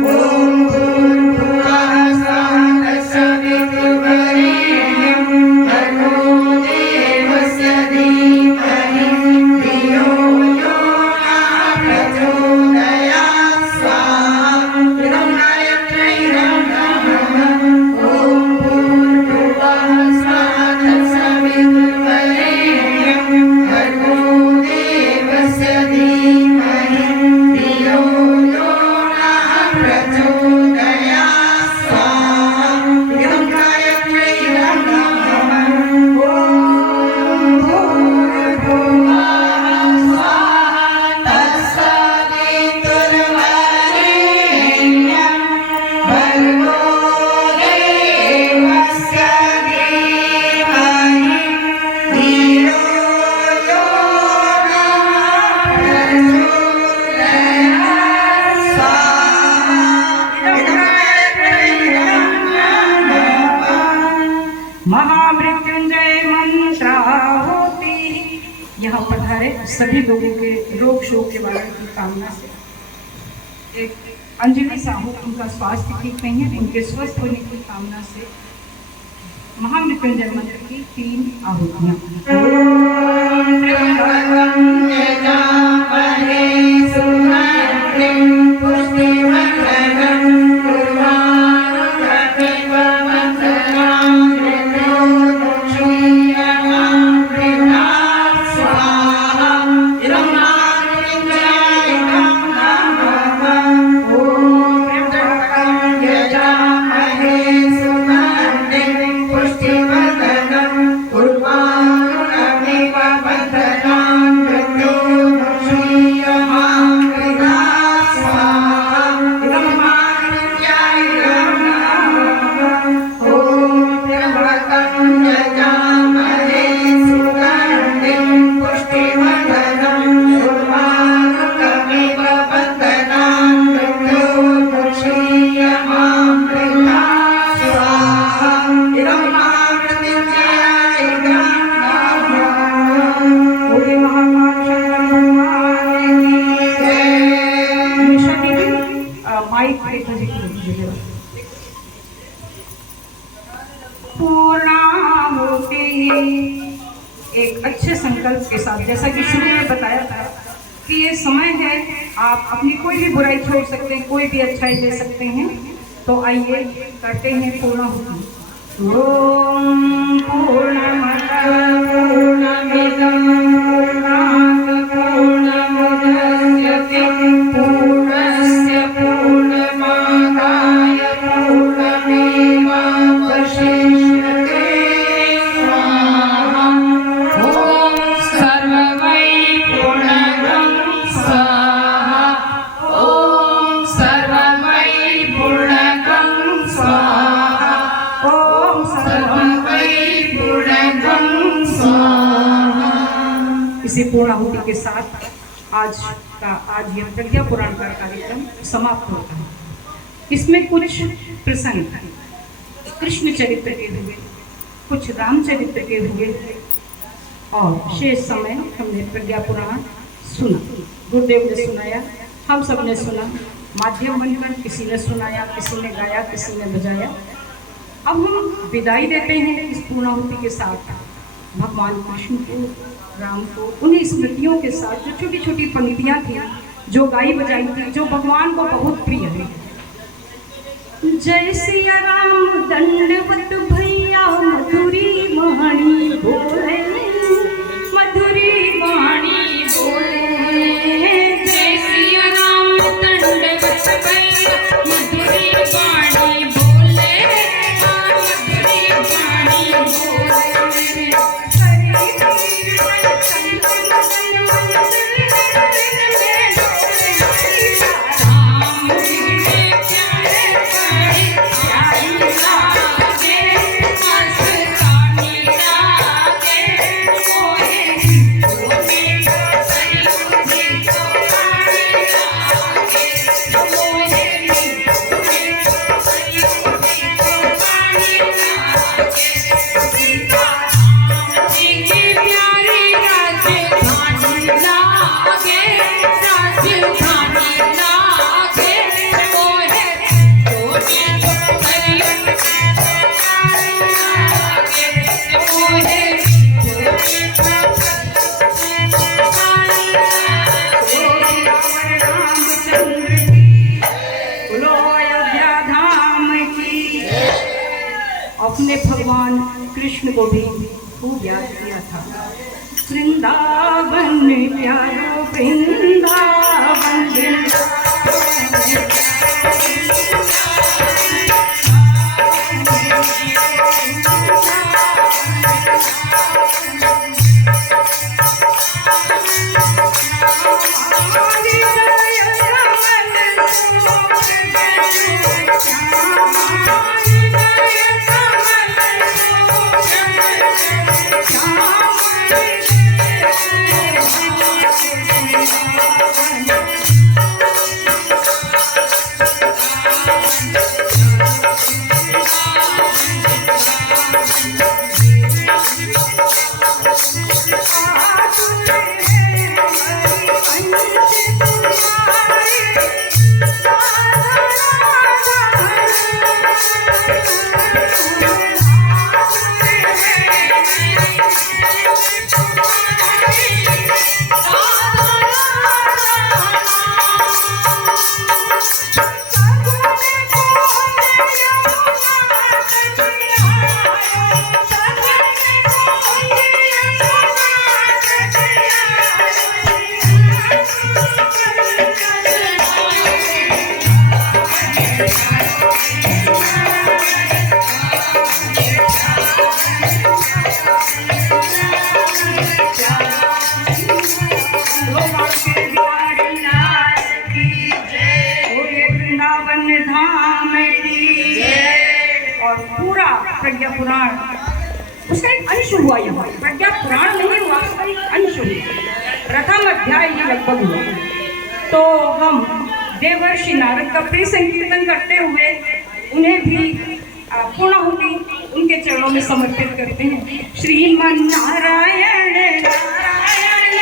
ओम भूर्भुवः स्वः तत्सवितुर्वरेण्यं भर्गो देवस्य धीमहि धियो यो नः प्रचोदयात् स्वाहा। इदं गायत्री नमः ओम भूर्भुवः स्वः तत्सवितुर्वरेण्यं भर्गो देवस्य धीमहि धियो यो नः प्रचोदयात् स्वाहा। इदं गायत्री नमः ओम भूर्भुवः स्वः तत्सवितुर्वरेण्यं भर्गो देवस्य धीमहि धियो यो नः प्रचोदयात् स्वाहा। इदं गायत्री नमः महामृत्युंजय मंत्राहुति। यहाँ पधारे सभी लोगों के रोग शोक के बारे की कामना से एक अंजलि साहू, उनका स्वास्थ्य ठीक नहीं है, उनके स्वस्थ होने की कामना से महामृत्युंजय मंत्र की 3 आहुतियां। पुष्टिवर्धनं एक अच्छे संकल्प के साथ, जैसा कि शुरू में बताया था कि ये समय है, आप अपनी कोई भी बुराई छोड़ सकते हैं, कोई भी अच्छाई ले सकते हैं। तो आइए करते हैं पूर्णाहुति। ओम पूर्णमद पूर्णमिदं पूर्णात् पूर्णमुदच्यते पूर्णस्य पूर्णमादाय पूर्णमेवावशिष्यते। स्वाहा। ओम सर्वमयि पूर्णगं स्वाहा। ओम सर्वमयि पूर्णगं स्वाहा। ओम सर्वमयि पूर्णगं स्वाहा। इसी पूर्णाहुति के साथ आज यह प्रज्ञा पुराण का कार्यक्रम समाप्त होता है। इसमें कुछ प्रसंग कृष्ण चरित्र के हुए, कुछ रामचरित्र के हुए और शेष समय हमने प्रज्ञा पुराण सुना। गुरुदेव ने सुनाया, हम सब ने सुना, माध्यम बनकर किसी ने सुनाया, किसी ने गाया, किसी ने बजाया। अब हम विदाई देते हैं इस पूर्णाहुति के साथ भगवान कृष्ण को, राम को, उन्हीं स्मृतियों के साथ जो छोटी छोटी पंक्तियाँ थी, जो गाई बजाई थी, जो भगवान को बहुत प्रिय है। जय सिया राम दंडवत भैया मधुरी वाणी बोले, मधुरी वाणी बोले। जय सिया राम दंडवत भैया मधुरी वाणी बोले, मधुरी वाणी बोले। अपने भगवान कृष्ण को भी खूब याद किया था। वृंदावन प्यारो वृंदावन प्रज्ञा पुराण उसका एक अंश हुआ। यहाँ प्रज्ञा पुराण नहीं हुआ, उसका एक अंश हुआ, प्रथम अध्याय ही लगभग हुआ। तो हम देवर्षि नारद का प्रिय संकीर्तन करते हुए उन्हें भी पूर्णाहुति उनके चरणों में समर्पित करते हैं। श्रीमन नारायण नारायण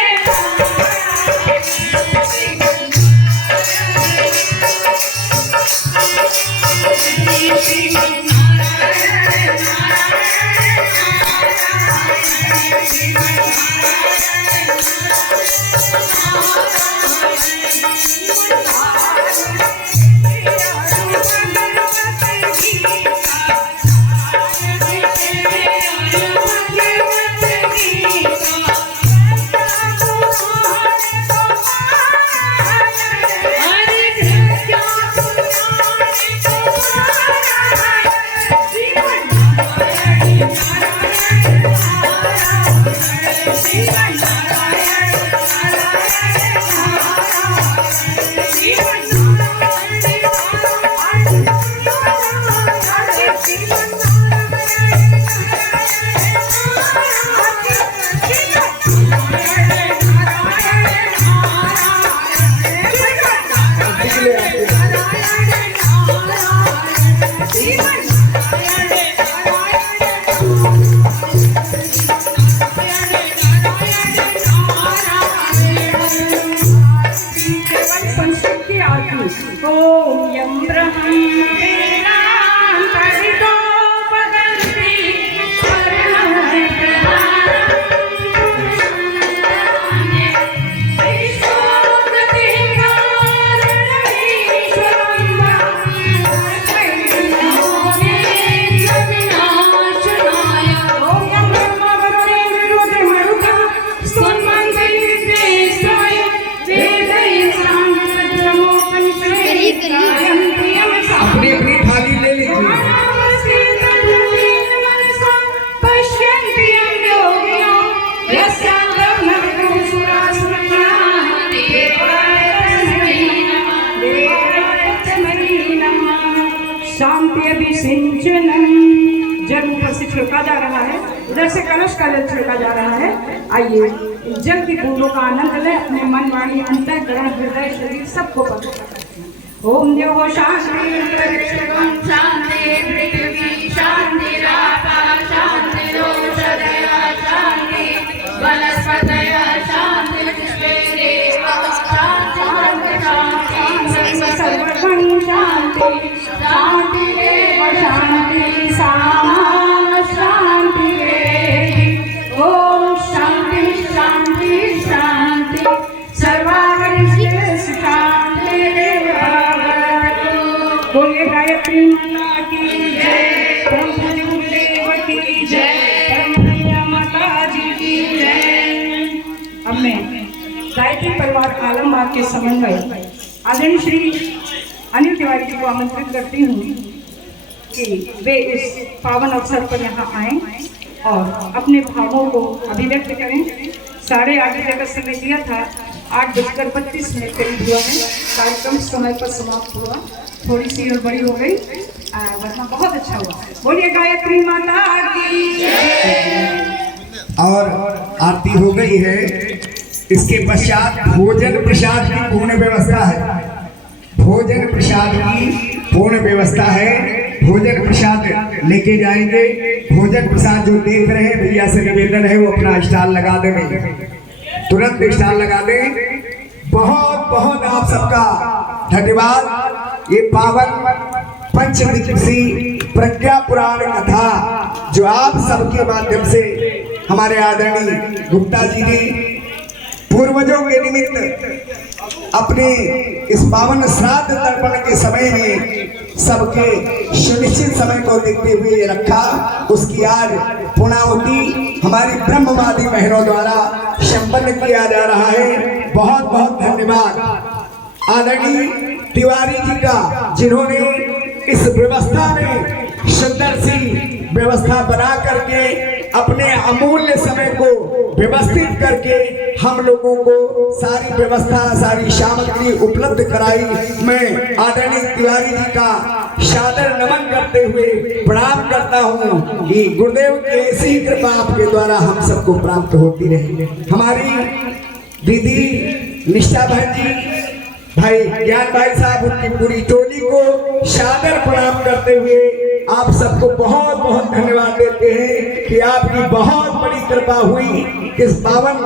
ओम यम ब्रह्म अपनी अपनी थाली ले लीजिए। शांति अभिसिंचनम, जल ऊपर से छिड़का जा रहा है, इधर से कलश का जल छिड़का जा रहा है। आइए जल की बूंदों का आनंद लें, अपने मन वाणी अंतःकरण हृदय शरीर सबको पवित्र करते हैं। ओम देवो शांति शांति पृथ्वी शांतिरापः शांतिरोषधयः शांति वनस्पतयः शांति पुष्पे देवाः शांति शांति सर्वं शांति शांतिरेव शांति सामा शांतिरेव। ओम शांति शांति शांति सर्वागणेषु शांतिरेव। बोलिए गायत्री माता की जय, ब्रह्मदेव की जय, ब्रह्मैया माता जी की जय। अब मैं गायत्री परिवार आलमबाग के समन्वय आदरणीय श्री अनिल तिवारी जी को आमंत्रित करती हूँ कि वे इस पावन अवसर पर यहाँ आएं और अपने भावों को अभिव्यक्त करें। 8:30 बजे का समय दिया था, 8:32 करीब हुआ है। कार्यक्रम समय पर समाप्त हुआ, थोड़ी सी गड़बड़ी हो गई, वरना बहुत अच्छा हुआ। बोलिए गायत्री माता की। और आरती हो गई है, इसके पश्चात भोजन प्रसाद की पूर्ण व्यवस्था है। भोजन प्रसाद की पूर्ण व्यवस्था है। भोजन प्रसाद लेके जाएंगे। भोजन प्रसाद जो देख रहे हैं, भैया से निवेदन है वो अपना स्टॉल लगा देंगे, तुरंत स्टॉल लगा दें। बहुत बहुत आप सबका धन्यवाद। ये पावन पंचदिवसीय प्रज्ञा पुराण कथा जो आप सबके माध्यम से हमारे आदरणीय गुप्ता जी ने पूर्वजों के निमित्त अपने इस पावन श्राद्ध तर्पण के समय में सबके सुनिश्चित समय को देखते हुए रखा, उसकी आज पूर्णाहुति हमारी ब्रह्मवादी बहनों द्वारा संपन्न किया जा रहा है। बहुत बहुत धन्यवाद आदरणीय तिवारी जी का, जिन्होंने इस व्यवस्था में सुंदर सी व्यवस्था बना करके अपने अमूल्य समय को व्यवस्थित करके हम लोगों को सारी व्यवस्था, सारी सामग्री उपलब्ध कराई। मैं आदरणीय तिवारी जी का सादर नमन करते हुए प्रणाम करता हूँ कि गुरुदेव की ऐसी कृपा आपके द्वारा हम सबको प्राप्त होती रहे। हमारी दीदी निष्ठा बहन जी, भाई ज्ञान भाई साहब, उनकी पूरी टोली को सादर प्रणाम करते हुए आप सबको बहुत बहुत धन्यवाद देते हैं कि आपकी बहुत बड़ी कृपा हुई। इस पावन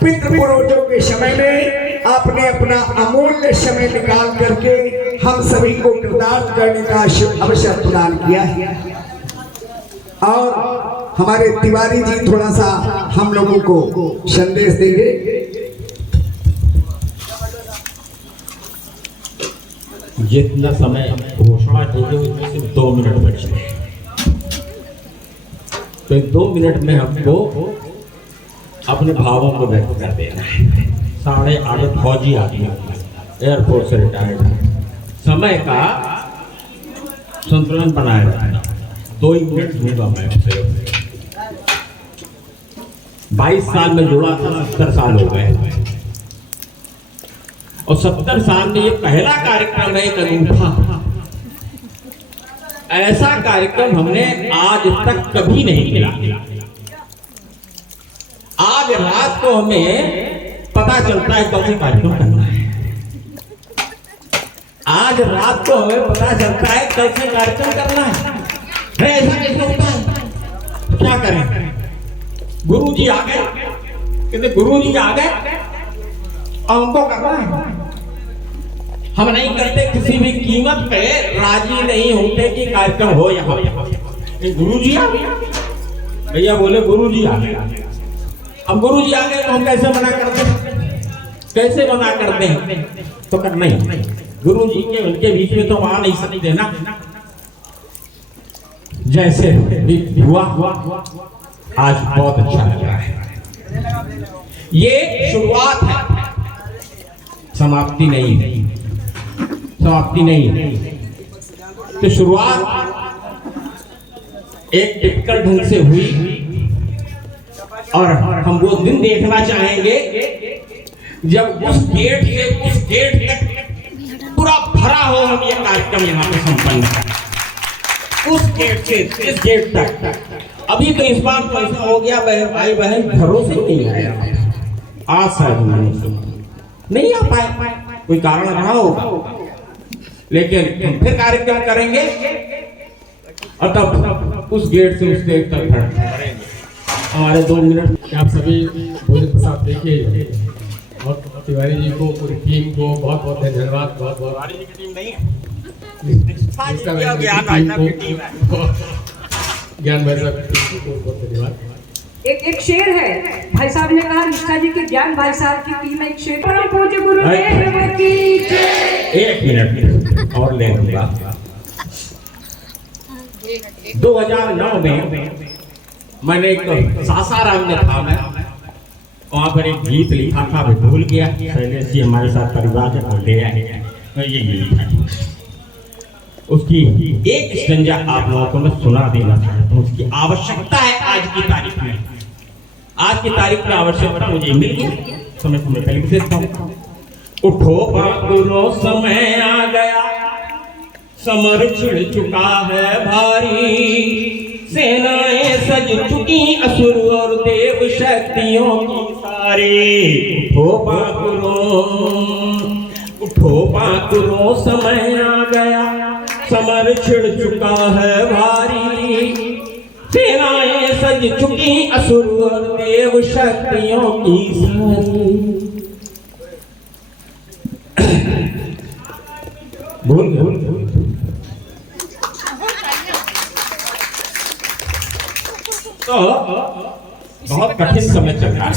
पितृपूर्वजों के समय में आपने अपना अमूल्य समय निकाल करके हम सभी को कृतार्थ करने का अवसर प्रदान किया है। और हमारे तिवारी जी थोड़ा सा हम लोगों को संदेश देंगे। जितना समय घोषणा की गई उसमें सिर्फ 2 मिनट बचे, तो 2 मिनट में हमको अपने भावों को व्यक्त कर देना है। 8:30 फौजी आदमी, एयरफोर्स से रिटायर्ड है, समय का संतुलन बनाए रखना। 2 ही मिनट दूंगा मैं उसे। 22 साल में जुड़ा था, 70 साल हो गए, और 70 साल में ये पहला कार्यक्रम है, एक अनूठा। ऐसा कार्यक्रम हमने आज तक कभी नहीं मिला। आज रात को हमें पता चलता है कौन सा कार्यक्रम करना है। आज रात को हमें पता चलता है कल से कार्यक्रम करना है। ऐसा कैसे होता है? क्या करें? गुरु जी आ गए, कहते गुरु जी आ गए, हमको करना है। हम नहीं करते, किसी भी कीमत पे राजी नहीं होते कि कार्यक्रम हो यहाँ। गुरु जी आ गए, भैया बोले गुरु जी आ गए। अब गुरु जी आ गए तो हम कैसे मना करते हैं? कैसे मना करते हैं? तो करना ही। गुरु जी के उनके बीच में तो आ नहीं सकते ना। जैसे हुआ आज बहुत अच्छा लग रहा है। ये शुरुआत है, समाप्ति नहीं है, समाप्ति नहीं है। तो शुरुआत एक टिपिकल ढंग से हुई, और हम वो दिन देखना चाहेंगे जब उस गेट से उस गेट तक पूरा भरा हो हम ये कार्यक्रम यहाँ पे संपन्न करें। उस गेट से इस गेट तक। अभी तो इस बार तो ऐसा हो गया, भाई बहन घरों से नहीं आया, आज शायद नहीं आ पाए, कोई कारण रहा होगा, लेकिन हम फिर कार्यक्रम करेंगे और तब उस गेट से उस गेट तक बढ़ेंगे। हमारे 2 मिनट। आप सभी भोजन प्रसाद देखिए, और तिवारी जी को, पूरी टीम को बहुत बहुत धन्यवाद। बहुत बहुत ज्ञान भाई साहब की टीम को बहुत धन्यवाद। एक शेर है, भाई साहब ने कहा निष्ठा जी के ज्ञान भाई साहब की टीम में एक शेर। परम पूज्य गुरुदेव की जय। 1 मिनट और ले लूंगा। 2009 में मैंने एक सासाराम में था, मैं वहाँ पर एक गीत लिखा था, मैं भूल गया। शैलेश जी हमारे साथ परिवार के बोल ले आए, मैं ये लिखा था। उसकी एक स्टंजा आप लोगों को मैं सुना देना चाहता हूँ। उसकी आवश्यकता है आज की तारीख में। आज की तारीख में आवश्यकता मुझे मिल गई, तो मैं तुम्हें पहले से देता हूँ। उठो बाबुलो समय आ गया, समर छिड़ चुका है भारी, सेनाएं सज चुकी असुर और देव शक्तियों की सारी। उठो बाबुलो समय आ गया, समर छिड़ चुका है भारी, सेनाएं सज चुकी असुर और देव शक्तियों की सारी। भूल तो बहुत कठिन समय चल रहा है।